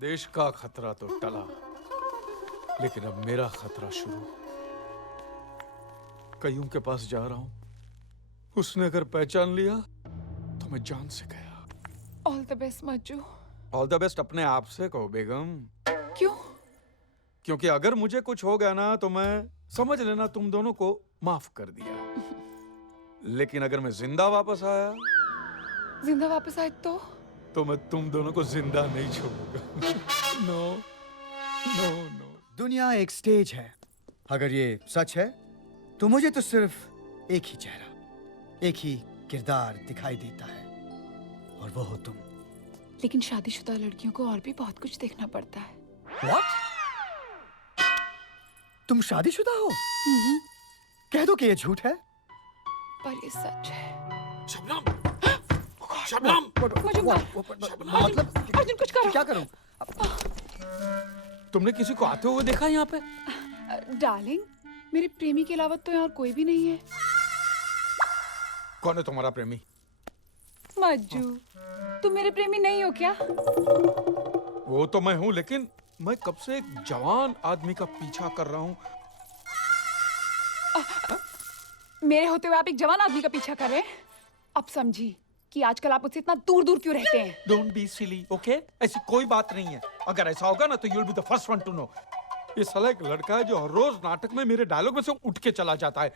देश का खतरा तो टला, लेकिन अब मेरा खतरा शुरू। कईयों के पास जा रहा हूं, उसने अगर पहचान लिया तो मैं जान से गया। All the best Majju. All the best अपने आप से कहो बेगम। क्यों? क्योंकि अगर मुझे कुछ हो गया ना तो मैं समझ लेना तुम दोनों को माफ कर दिया। लेकिन अगर मैं जिंदा वापस आया, जिंदा वापस आए तो मैं तुम दोनों को जिंदा नहीं छोड़ूंगा। No no no. दुनिया एक स्टेज है। अगर ये सच है तो मुझे तो सिर्फ एक ही चेहरा, एक ही किरदार दिखाई देता है, और वो हो तुम। लेकिन शादीशुदा लड़कियों को और भी बहुत कुछ देखना पड़ता है। What? तुम शादीशुदा हो? कह दो कि ये झूठ है। पर ये सच है। शबनम! शबनम! मतलब अर्जुन कुछ करो। क्या करूं? तुमने किसी को आते हुए देखा यहाँ पे? डार्लिंग, मेरे प्रेमी के अलावा तो यहाँ और कोई भी नहीं है। कौन है तुम्हारा प्रेमी? मज्जू, तुम मेरे प्रेमी नहीं हो क्या? वो तो मैं हूँ, लेकिन मैं कब से एक जवान आदमी का पीछा कर रहा हूँ। मेरे होते हुए आप एक जवान आदमी का पीछा कर रहे हैं? अब समझी कि आजकल आप मुझसे इतना दूर दूर क्यों रहते हैं। Don't be silly, okay? ऐसी कोई बात नहीं है। अगर ऐसा होगा ना तो you'll be the first one to know। ये साला एक लड़का है जो हर रोज नाटक में मेरे डायलॉग में से उठ के चला जाता है।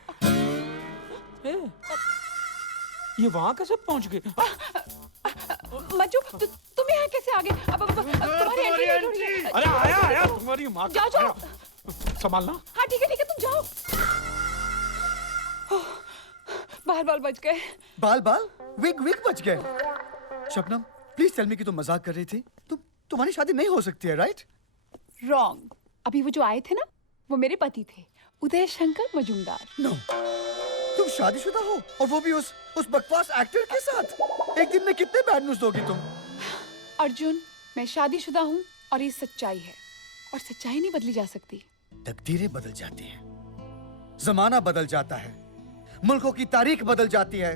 ये वहां कैसे पहुंच गए? मज्जू, तुम यहाँ कैसे आ गए? अब तुम्हारी एंट्री लेट हो रही है। अरे आया तुम्हारी माँ का। जाओ। संभालना। हाँ ठीक है तुम जाओ। बाल बच गए। बाल विग बच गए। शबनम, प्लीज टेल मी कि तुम मजाक कर रही थी। तुम्हारी शादी नहीं हो सकती है, राइट? रॉन्ग। अभी वो जो आए थे ना, वो मेरे पति थे, उदय शंकर मजूमदार। नो, तुम शादीशुदा हो, और वो भी उस बकवास एक्टर के साथ। एक दिन में कितने बैड न्यूज़ दोगी तुम? अर्जुन, मैं शादीशुदा हूँ और ये सच्चाई है, और सच्चाई नहीं बदली जा सकती। तकदीरें बदल जाती हैं, जमाना बदल जाता है, मुल्कों की तारीख बदल जाती है,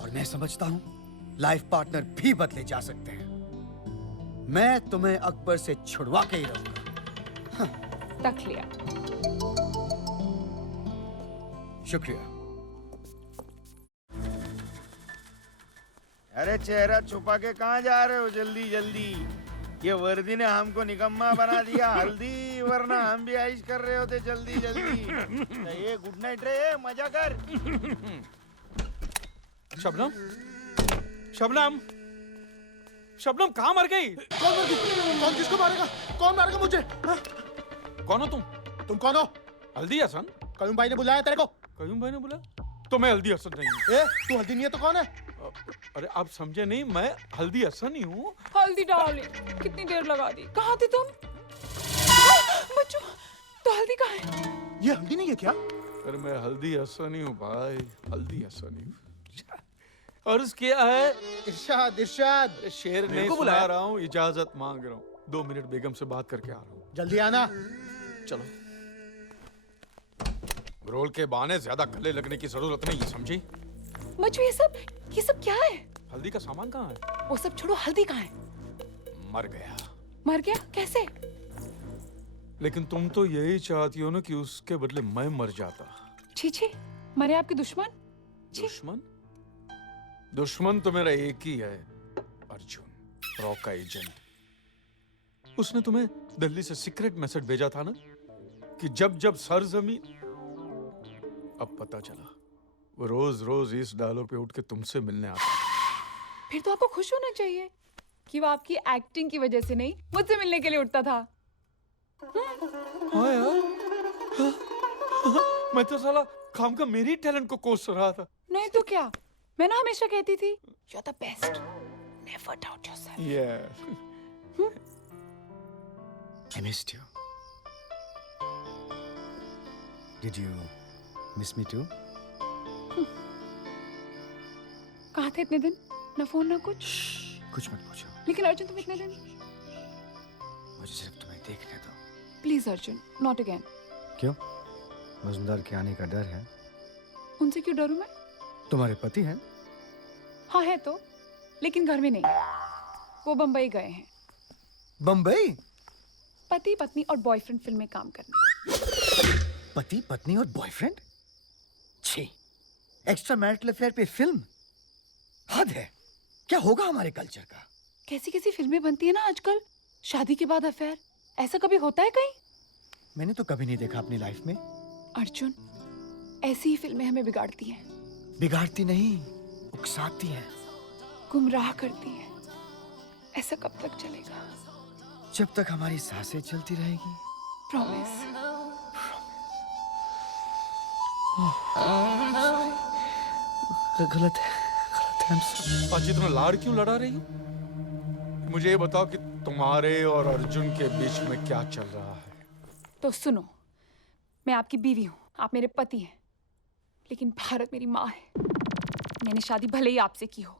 और मैं समझता हूँ लाइफ पार्टनर भी बदले जा सकते हैं। मैं तुम्हें अकबर से छुड़वा के ही रहूंगा। तक लिया। शुक्रिया। अरे चेहरा छुपा के कहाँ जा रहे हो? जल्दी जल्दी, ये वर्दी ने हमको निकम्मा बना दिया। हल्दी, वरना हम भी आइश कर रहे होते। जल्दी जल्दी। ये गुड नाइट रे, मजा कर। शबनम कहाँ मर गई? कौन किसको मारेगा? कौन मारेगा मुझे? हा? कौन हो तुम? तुम कौन हो? हल्दी हसन? कयूम भाई ने बुलाया तेरे को? कयूम भाई ने बुलाया? तो मैं हल्दी हसन नहीं हूँ। तू हल्दी नहीं है तो कौन है? अरे आप समझे नहीं, मैं हल्दी हसन ही हूँ। हल्दी डाली, कितनी देर लगा दी। कहाँ थे तुम? बच्चों, तो हल्दी कहाँ है? ये हल्दी नहीं है क्या? अरे मैं हल्दी हसन ही हूँ भाई, हल्दी हसन ही हूँ। अर्ज किया है। इरशाद। शेर नहीं सुना रहा हूँ, इजाजत मांग रहा हूँ। 2 मिनट बेगम से बात करके आ रहा हूँ। जल्दी आना। चलो। रोल के बहाने ज्यादा गले लगने की जरूरत नहीं, समझी? मज्जू, ये सब क्या है? हल्दी का सामान कहाँ है? वो सब छोड़ो, हल्दी कहाँ है? मर गया। मर गया? कैसे? लेकिन तुम तो यही चाहती हो ना कि उसके बदले मैं मर जाता। छी, मरे आपके दुश्मन? दुश्मन तो मेरा एक ही है, अर्जुन, रॉ का एजेंट। उसने तुम्हें दिल्ली से सीक्रेट मैसेज भेजा था ना कि जब सरजमीन। अब पता चला वो रोज इस डायलॉग पे उठ के तुमसे मिलने आता। फिर तो आपको खुश होना चाहिए कि वो आपकी एक्टिंग की वजह से नहीं, मुझसे मिलने के लिए उठता था। हाँ यार, मैं तो साला काम का मेरी टैलेंट को कोस रहा था। नहीं तो क्या, मैं ना हमेशा कहती थी, you are the best, never doubt yourself. Yeah. I missed you. Did you miss me too? कहाँ थे इतने दिन? ना फोन ना कुछ। कुछ मत पूछो। लेकिन अर्जुन, तुम इतने दिन। मुझे सिर्फ तुम्हें देखने दो। Please Arjun, not again. क्यों? मजूमदार के आने का डर है? उनसे क्यों डरूं मैं? तुम्हारे पति हैं? हाँ है तो, लेकिन घर में नहीं, वो बंबई गए हैं। बम्बई? पति पत्नी और बॉयफ्रेंड फिल्म में काम करना। पति पत्नी और बॉयफ्रेंड? छी, एक्स्ट्रा मैरिटल अफेयर पे फिल्म? हद है। क्या होगा हमारे कल्चर का? कैसी कैसी फिल्में बनती है ना आजकल, शादी के बाद अफेयर। ऐसा कभी होता है कहीं? मैंने तो कभी नहीं देखा अपनी लाइफ में। अर्जुन, ऐसी ही फिल्में हमें बिगाड़ती हैं, बिगाड़ती नहीं, उकसाती हैं। गुमराह करती हैं। ऐसा कब तक चलेगा? जब तक हमारी सांसें चलती रहेगी। प्रॉमिस। गलत है, I'm sorry। आज इतना लाड़ क्यों लड़ा रही हो? मुझे ये बताओ कि तुम्हारे और अर्जुन के बीच में क्या चल रहा है? तो सुनो, मैं आपकी बीवी हूँ, आप मेरे पति हैं, लेकिन भारत मेरी माँ है। मैंने शादी भले ही आपसे की हो,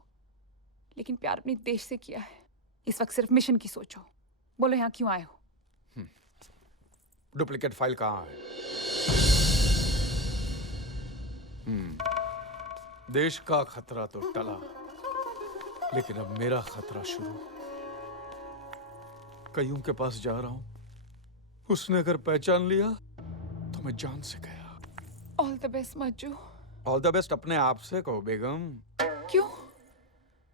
लेकिन प्यार अपने देश से किया है। इस वक्त सिर्फ मिशन की सोचो। बोलो यहाँ क्यों आए हो? डुप्लीकेट फाइल कहाँ है? देश का खतरा तो टला, लेकिन अब मेरा खतरा शुरू। कईयों के पास जा रहा हूं। उसने अगर पहचान लिया तो मैं जान से गया। All the best Majju. All the best अपने आप से कहो बेगम। क्यों?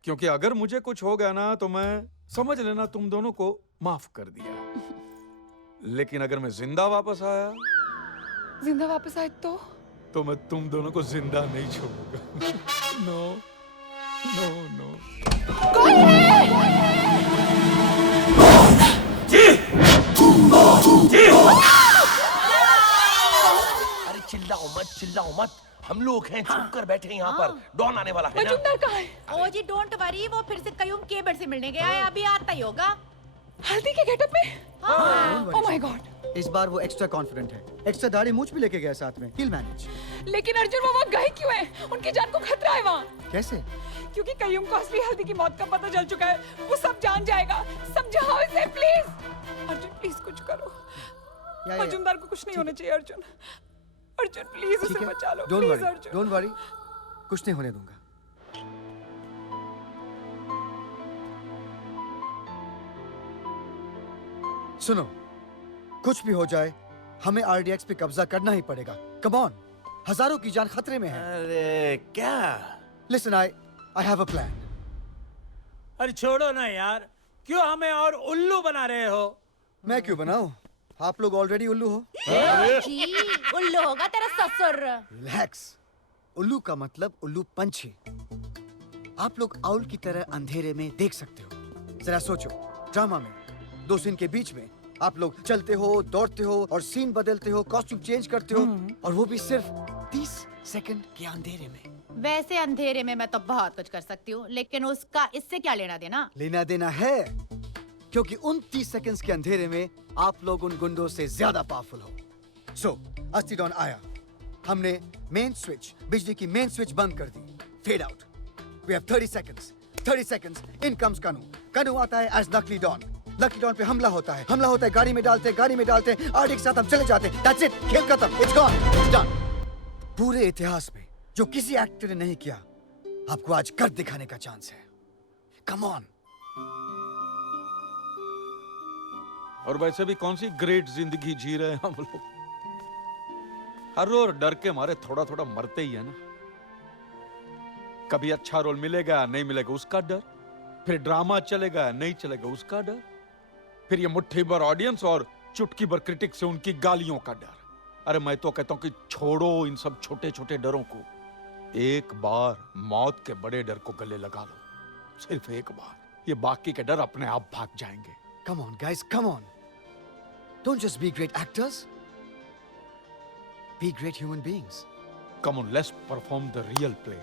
क्योंकि अगर मुझे कुछ हो गया ना तो मैं समझ लेना तुम दोनों को माफ कर दिया। लेकिन अगर मैं जिंदा वापस आया जिंदा वापस आए तो मैं तुम दोनों को जिंदा नहीं छोड़ूंगा। No no no. अरे चिल्लाओ मत, हम लोग हैं, चुप कर बैठे यहाँ पर। डॉन आने वाला है ना। मजुमदार कहाँ है? ओ जी डोंट वरी, वो फिर से कयूम के बेड से मिलने गया है, अभी आता ही होगा। हल्दी के गेटअप में? Oh my God. इस बार वो एक्स्ट्रा कॉन्फिडेंट है। एक्स्ट्रा दाढ़ी मूंछ भी लेके गया साथ में। He'll manage। लेकिन अर्जुन वो वहाँ गए क्यों हैं? उनकी जान को खतरा है वहाँ। कैसे? क्योंकि कयूम को असली हल्दी की मौत का पता चल चुका है। वो सब जान जाएगा। समझाओ इसे प्लीज। अर्जुन प्लीज कुछ करो। या। मजुमदार को कुछ नहीं होना चाहिए। अर्जुन अर्जुन प्लीज ठीक उसे है। बचा लो। Don't please worry, Arjun. don't worry। कुछ नहीं होने दूंगा। सुनो, कुछ भी हो जाए हमें आरडीएक्स पे कब्जा करना ही पड़ेगा। कम ऑन, हजारों की जान खतरे में है। अरे क्या? Listen, I have a plan. अरे छोड़ो ना यार, क्यों हमें और उल्लू बना रहे हो? मैं क्यों बनाऊं? आप लोग ऑलरेडी उल्लू हो। जी उल्लू होगा तेरा ससुर। रिलैक्स। उल्लू का मतलब उल्लू पंछी। आप लोग आउल की तरह अंधेरे में देख सकते हो। जरा सोचो, ड्रामा में दो सीन के बीच में आप लोग चलते हो, दौड़ते हो और सीन बदलते हो, कॉस्ट्यूम चेंज करते हो, और वो भी सिर्फ 30 सेकंड के अंधेरे में। वैसे अंधेरे में मैं तो बहुत कुछ कर सकती हूँ, लेकिन उसका इससे क्या लेना देना? लेना देना है, क्योंकि उन 30 सेकंड्स के अंधेरे में आप लोग उन गुंडों से ज्यादा पावरफुल हो। सो अस्ती डॉन आया, हमने मेन स्विच, बिजली की मेन स्विच बंद कर दी। Fade out. We have 30 seconds. 30 seconds. In comes Kanu. Kanu आता है एज नकली डॉन। लकी डॉन पे हमला होता है, गाड़ी में डालते आरडी के साथ हम चले जाते हैं। That's it, खेल खत्म, it's gone, it's done। पूरे इतिहास में जो किसी एक्टर ने नहीं किया, आपको आज कर दिखाने का चांस है। Come on. और वैसे भी कौन सी ग्रेट जिंदगी जी रहे हैं हम लोग। हर रोज डर के मारे थोड़ा थोड़ा मरते ही है ना। कभी अच्छा रोल मिलेगा नहीं मिलेगा उसका डर, फिर ड्रामा चलेगा नहीं चलेगा उसका डर, फिर ये मुट्ठी भर ऑडियंस और चुटकी भर क्रिटिक से उनकी गालियों का डर। अरे मैं तो कहता हूं कि छोड़ो इन सब छोटे छोटे डरों को। एक बार मौत के बड़े डर को गले लगा लो, सिर्फ एक बार। ये बाकी के डर अपने आप भाग जाएंगे। Come on, guys, come on. Don't just be great actors. Be great human beings. Come on, let's perform the real play.